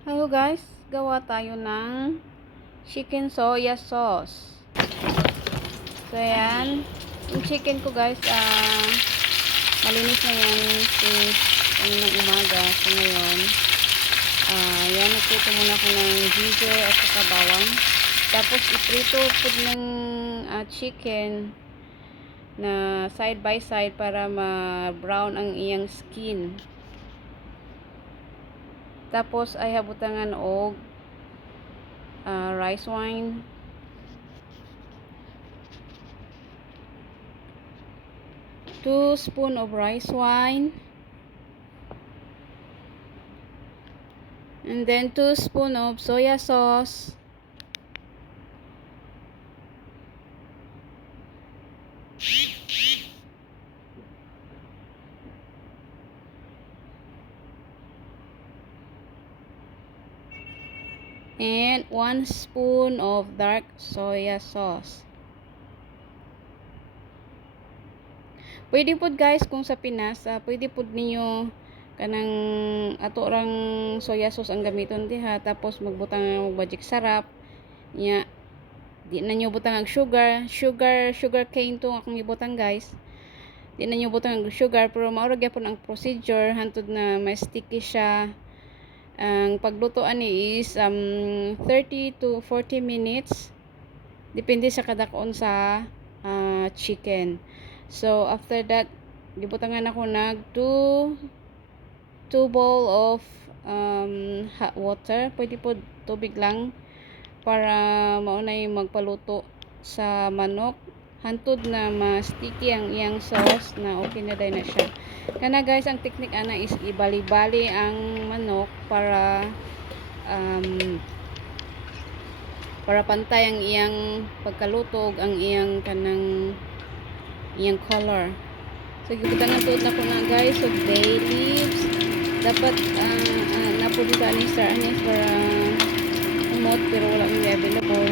Hello guys, gawa tayo ng chicken soya sauce. So ayan, yung chicken ko guys, malinis na yan since ng umaga. So ngayon, yan, nagprito muna ako ng ginger at saka bawang. Tapos iprito po ng chicken na side by side para ma-brown ang iyang skin. Tapos ay habutangan og rice wine, 2 spoon of rice wine, and then 2 spoon of soya sauce, and 1 spoon of dark soya sauce. Pwede po guys kung sa Pinas, pwede po ninyo kanang ato rang soya sauce ang gamiton diha, tapos magbutang og magic sarap nya. Di na nyo butang ang sugar cane to akong ibutang guys. Di na nyo butang ang sugar, pero maura gyapon ang procedure hantod na may sticky siya. Ang pagluto ani is 30 to 40 minutes depende sa kadakon sa chicken. So after that, gibutangan ako nag 2 bowl of hot water. Pwede po tubig lang para maunay magpaluto sa manok hantod na ma-sticky ang iyang sauce na okay na day na siya. Kana guys, ang technique ana is ibali-bali ang manok para pantay ang iyang pagkalutog, ang iyang color. So gibutangan tuod na ko na guys, so bay leaves dapat napudita ni star anise para umot, pero wala may available.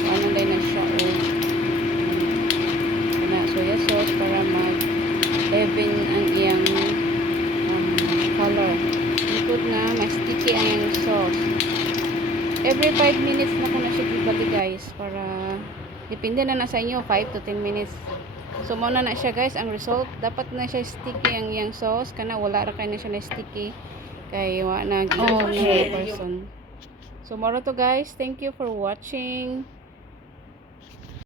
So ano day na siya na soya sauce para mag-even ang iyang color. Ikot na mas sticky ang iyang sauce. Every 5 minutes na ko na siya ibali guys, para depende na sa inyo, 5 to 10 minutes. So muna na siya guys, ang result dapat na siya sticky ang iyang sauce, kana wala ra kay na siya na sticky kay wa na person. So moro to guys, thank you for watching.